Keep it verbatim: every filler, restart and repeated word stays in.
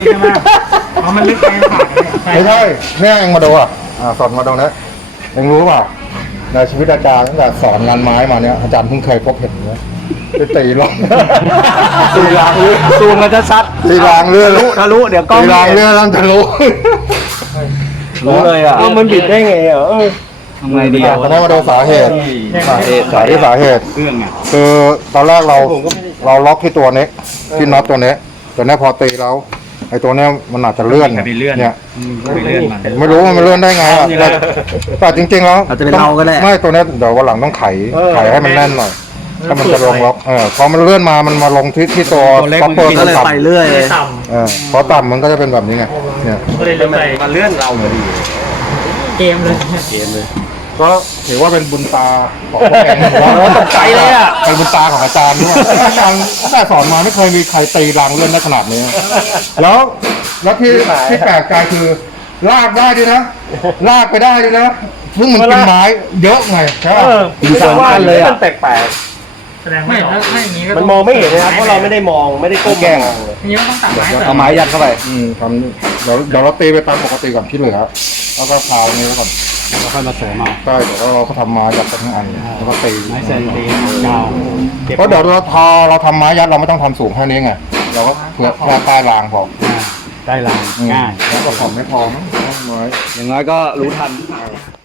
ใช่ไหมเพราะมันลึกไปผ่านไม่ใช่เนี่ยเองมาดูอ่ะอ่าสอนมาตรงนี้เองรู้ป่ะในชีวิตอาจารย์ตั้งแต่สอนงานไม้มาเนี่ยอาจารย์เพิ่งเคยพบเห็นเนี่ยไปตีลงตีรางเลื่อนซูมมันจะชัดตีรางเลื่อนทะลุทะลุเดี๋ยวกล้องตีรางเลื่อนแล้วจะรู้รู้เลยอ่ะมันบิดได้ไงอ่ะทำไงดีอ่ะตอนนี้มาดูสาเหตุสาเหตุสาเหตุสาเหตุเครื่องอ่ะคือตอนแรกเราเราล็อกที่ตัวนี้ที่น็อตตัวนี้ตัวนี้พอตีแล้วไอ้ตัวเนี้ยมันอาจจะเลื่อนเนี่ยไปเลื่อนมันไม่รู้ว่ามันเลื่อนได้ไงอ่ะแต่แต่จริงๆแล้วอาจจะเป็นเราก็ได้ไม่ตัวเนี้ยเดี๋ยววันหลังต้องไขไขให้มันแน่นหน่อยถ้ามันจะลงล็อกเออพอมันเลื่อนมามันมาลงที่ที่ตัวซ็อปเปอร์ก็เลยต่ำไปเรื่อยเลยต่เออพอต่ำมันก็จะเป็นแบบนี้ไงเนี่ยำก็เลยลึกไปมาเลื่อนเราพอดีเกมเลยเกมเลยก็ถือว่าเป็นบุญตาของพวกแกตกใจเลยอ่ะเป็นบุญตาของอาจารย์ด้วยอาจารย์ตั้งแต่สอนมาไม่เคยมีใครตีรางเลื่อนได้ขนาดนี้ แล้วแล้วที่ที่แปลกใจคือลากได้ด้วยนะลากไปได้ด้วยนะซึ่งมันเป็นไม้เยอะไงใช่ป่ะมีสามอันเลยอ่ะแปลกแสดงไม่ถ้าถ้าอย่างนี้ก็ๆมันมองไม่เห็นนะครับเพราะเราไม่ได้มองไม่ได้ก้มมองเลยอย่างนี้ก็ต้องตัดไม้เสริมเอาไม้ยัดเข้าไปอืมทำเดี๋ยวเดี๋ยวเราตีไปตามปกติก่อนที่เหลือแล้วก็พาวนี้ไว้ก่อนแล้วค่อยมาเสริมเอาใช่เดี๋ยวเราก็ทำไม้ยัดไปทั้งอันแล้วก็ตีไม้เซนตียาวเพราะเดี๋ยวเราทอเราทำไม้ยัดเราไม่ต้องทำสูงแค่นี้ไงเราก็เผื่อแค่ใต้รางพอได้ลางง่ายแล้วก็ของไม่พอมั้งไม้อย่างน้อยก็รู้ทัน